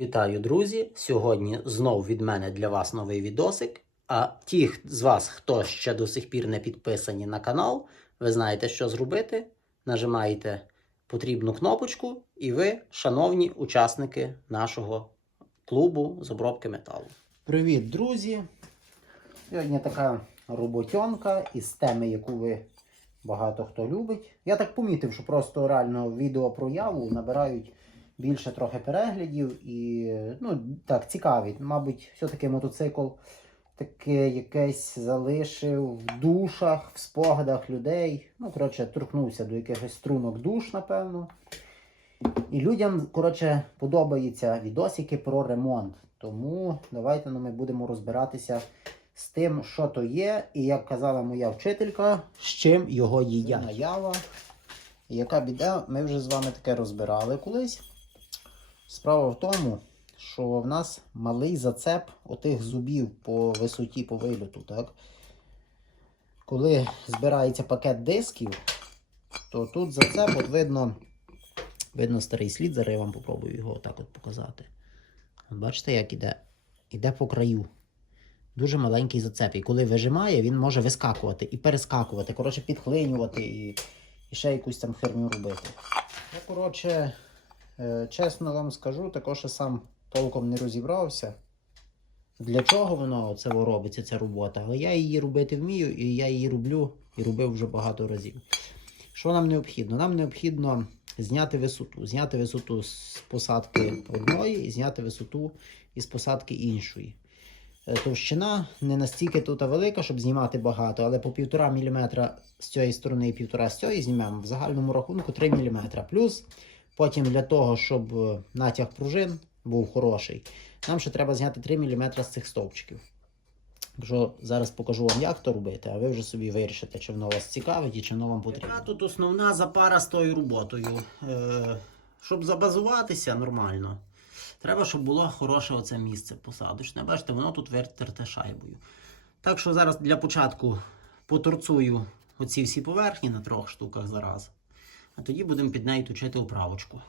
Вітаю, друзі! Сьогодні знов від мене для вас новий відосик. А ті з вас, хто ще до сих пір не підписані на канал, ви знаєте, що зробити. Нажимаєте потрібну кнопочку, і ви, шановні учасники нашого клубу з обробки металу. Привіт, друзі! Сьогодні така роботьонка із теми, яку ви багато хто любить. Я так помітив, що просто реально відео про яву набирають більше трохи переглядів і ну, так, цікаві. Мабуть, все-таки мотоцикл таке якесь залишив в душах, в спогадах людей. Ну, коротше, торкнувся до якихось струнок душ, напевно. І людям, коротше, подобаються відосики про ремонт. Тому давайте ну, ми будемо розбиратися з тим, що то є, і як казала моя вчителька, з чим його їдять. Наява. Яка біда, ми вже з вами таке розбирали колись. Справа в тому, що в нас малий зацеп отих зубів по висоті, по вильоту. Так? Коли збирається пакет дисків, то тут зацеп, от видно, видно старий слід, зараз я вам попробую його отак от показати. Бачите, як іде? Іде по краю. Дуже маленький зацеп. І коли вижимає, він може вискакувати і перескакувати, коротше, підклинювати і, і ще якусь там херню робити. Я, коротше, е, чесно вам скажу, також я сам толком не розібрався. Для чого воно це робиться, ця робота. Але я її робити вмію, і я її роблю і робив вже багато разів. Що нам необхідно? Нам необхідно зняти висоту. Зняти висоту з посадки одної і зняти висоту із посадки іншої. Е, Товщина не настільки тут велика, щоб знімати багато, але по 1,5 мм з цієї сторони і 1,5 з цієї знімемо в загальному рахунку 3 мм. Плюс потім для того, щоб е, натяг пружин був хороший, нам ще треба зняти 3 мм з цих стовпчиків. Якщо зараз покажу вам, як то робити, а ви вже собі вирішите, чи воно вас цікавить і чи воно вам потрібно. Яка тут основна запара з тою роботою. Е, щоб забазуватися нормально, треба, щоб було хороше оце місце посадочне. Бачите, воно тут витерте шайбою. Так що зараз для початку поторцую оці всі поверхні на трьох штуках зараз. А тоді будемо під нею точити управочку.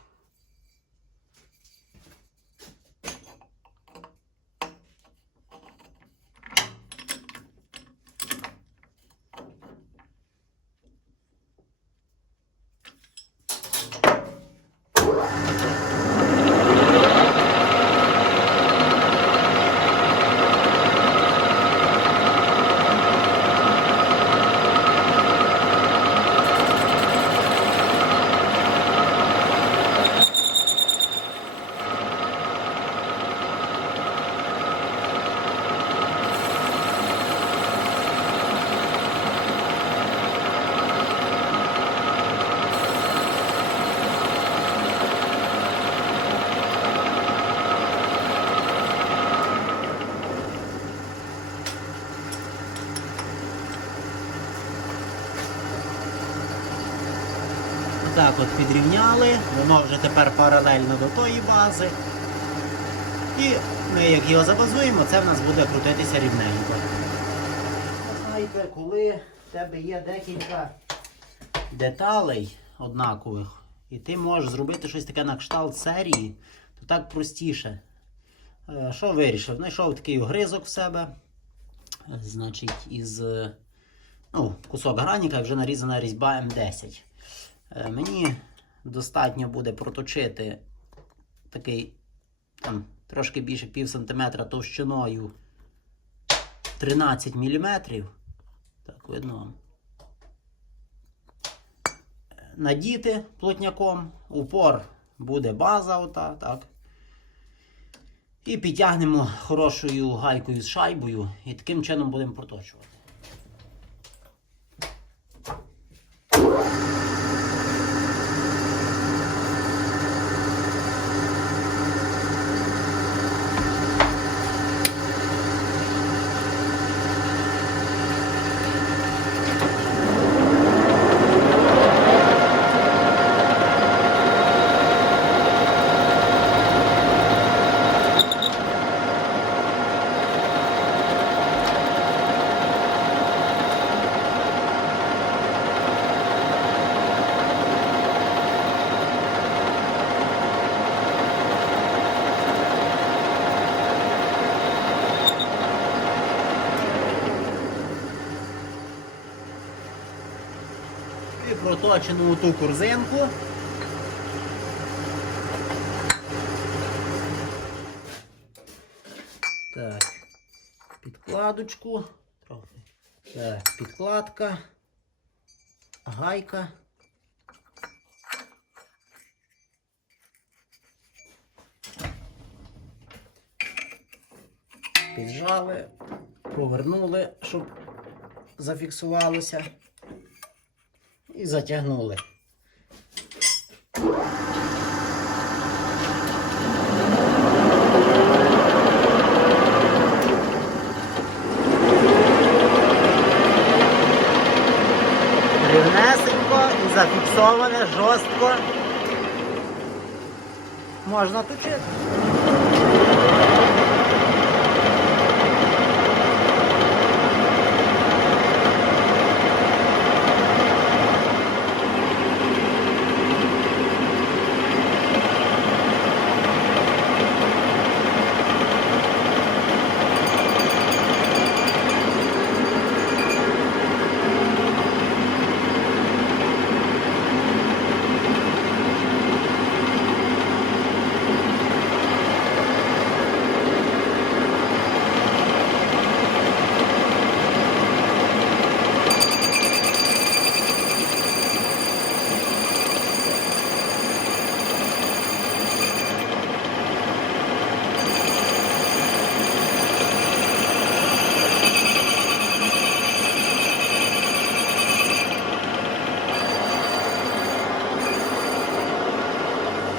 Так от підрівняли, воно вже тепер паралельно до тої бази. І ми як його забазуємо, це в нас буде крутитися рівненько. Знаєте, коли в тебе є декілька деталей однакових, і ти можеш зробити щось таке на кшталт серії, то так простіше. Е, Що вирішив? Знайшов такий огризок в себе. Е, Значить, із е, ну, кусок граніка вже нарізана різьба М10. Е, Мені достатньо буде проточити такий там, трошки більше пів сантиметра товщиною 13 мм. Так, видно. Надіти плотняком, упор буде база, ота, так. І підтягнемо хорошою гайкою з шайбою і таким чином будемо проточувати. Проточену ту корзинку. Так, підкладочку. Так, підкладка. Гайка. Піджали, повернули, щоб зафіксувалося. І затягнули. Рівнесенько і зафіксоване жорстко. Можна точити.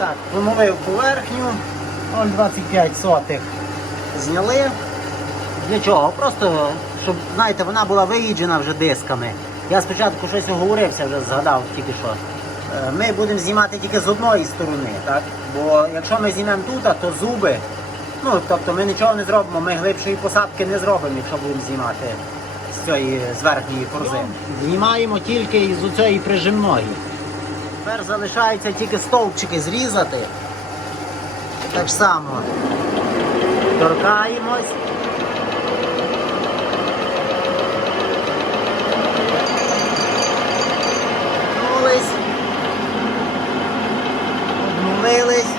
Так, вимовив поверхню 0,25 сотих зняли. Для чого? Просто, щоб, знаєте, вона була виїджена вже дисками. Я спочатку щось оговорився, вже згадав тільки що. Е, Ми будемо знімати тільки з одної сторони, так? Бо якщо ми знімемо тут, то зуби, ну тобто ми нічого не зробимо, ми глибшої посадки не зробимо, якщо будемо знімати з цієї з верхньої корзини. Знімаємо тільки із цієї прижимної. Тепер залишається тільки стовпчики зрізати. Так само торкаємось. Обнулись. Обнулились.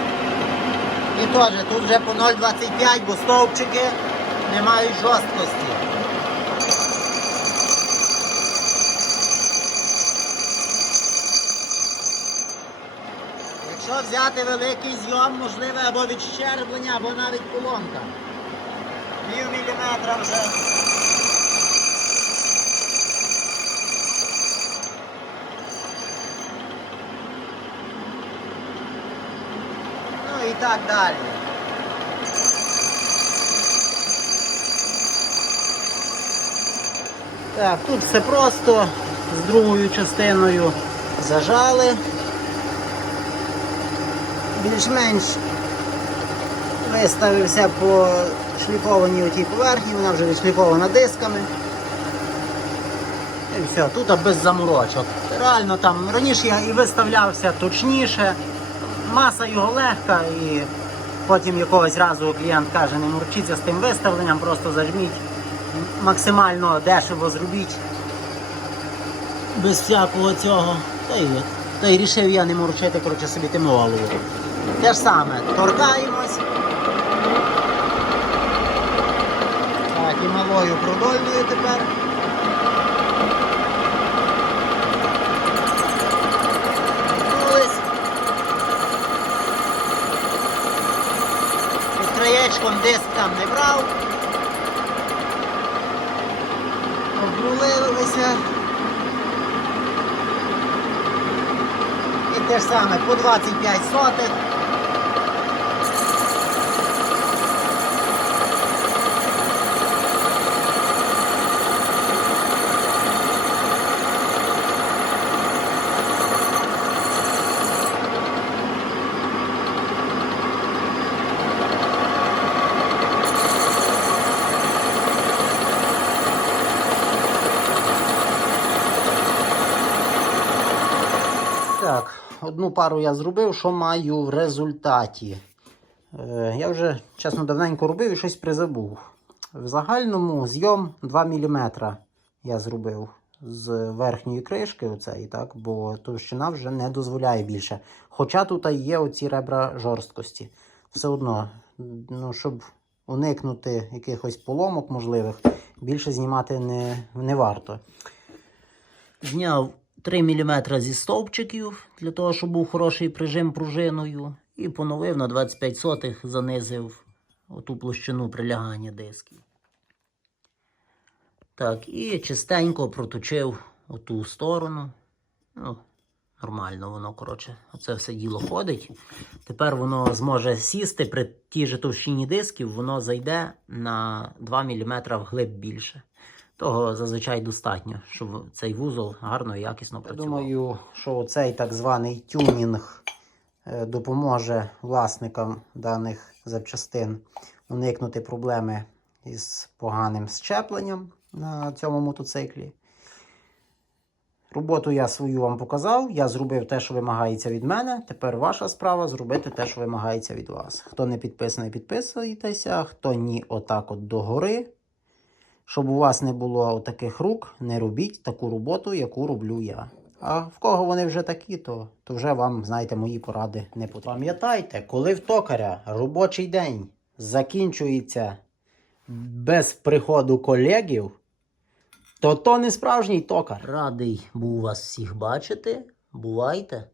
І теж тут вже по 0,25, бо стовпчики не мають жорсткості. Якщо взяти великий зйом, можливе або відщерблення, або навіть поломка. Пів міліметра вже. Ну і так далі. Так, тут все просто з другою частиною зажали більш-менш виставився по шліфованій отій поверхні, вона вже відшліфована дисками. І все, тут без заморочок. Реально там раніше я і виставлявся точніше, маса його легка і потім якогось разу клієнт каже, не мурчіться з тим виставленням, просто зажміть, максимально дешево зробіть. Без всякого цього. Та й, та й рішив я не морочити, коротше, собі тим голову. Те ж саме, торкаємось. Так, і малою продольною тепер. Під краєчком диск там не брав. Обнулилися. І те ж саме по 25 сотих. Так, одну пару я зробив, що маю в результаті. Е, я вже, чесно, давненько робив і щось призабув. В загальному зйом 2 мм я зробив. з верхньої кришки, оцеї, так, бо товщина вже не дозволяє більше. Хоча тут є оці ребра жорсткості. Все одно, ну, щоб уникнути якихось поломок можливих, більше знімати не, не варто. Зняв 3 мм зі стовпчиків для того, щоб був хороший прижим пружиною. І поновив на 25 сотих, занизив оту площину прилягання дисків. Так, і чистенько проточив оту сторону. Ну, нормально воно, коротше, оце все діло ходить. Тепер воно зможе сісти при тій же товщині дисків, воно зайде на 2 мм вглиб більше. Того зазвичай достатньо, щоб цей вузол гарно і якісно працював. Думаю, що цей так званий тюнінг е, допоможе власникам даних запчастин уникнути проблеми із поганим щепленням на цьому мотоциклі. Роботу я свою вам показав. Я зробив те, що вимагається від мене. Тепер ваша справа зробити те, що вимагається від вас. Хто не підписаний, підписуйтеся, хто ні, отак от догори. Щоб у вас не було таких рук, не робіть таку роботу, яку роблю я. А в кого вони вже такі, то, то вже вам, знаєте, мої поради не потрібні. Пам'ятайте, коли в токаря робочий день закінчується без приходу колегів, то то не справжній токар. Радий був вас всіх бачити. Бувайте.